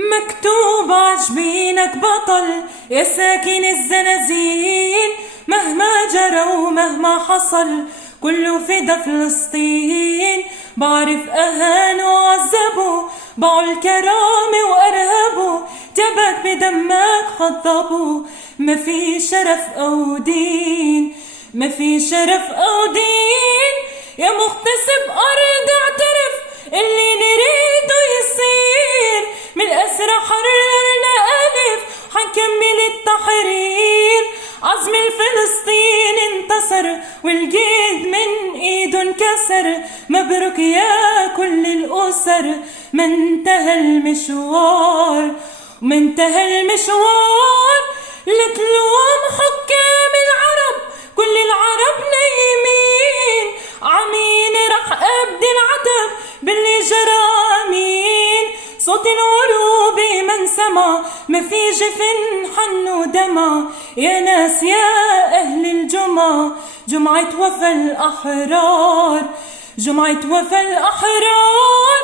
مكتوب عجبينك بطل يا ساكن الزنازين، مهما جرى ومهما حصل كله فدا فلسطين. بعرف أهانوا وعذبوا باعوا الكرامة وأرهبوا، تبك بدمك خضبوا. ما في شرف أو دين، ما في شرف أو دين. يا مغتصب أرض اعترف اللي نريده يصير. من الأسرى حررنا ألف حنكمل التحرير. عزم الفلسطيني انتصر والجيد من ايده انكسر. مبروك يا كل الأسر، ما انتهى المشوار وما انتهى المشوار. لتلوم حكام العرب كل العرب نايمين، عمين رح أبدي العتب باللي جرى مين. صوت العروبة من سما، ما في جفن حن ودمع. يا ناس يا أهل الجمعة، جمعة وفا الأحرار، جمعة وفا الأحرار.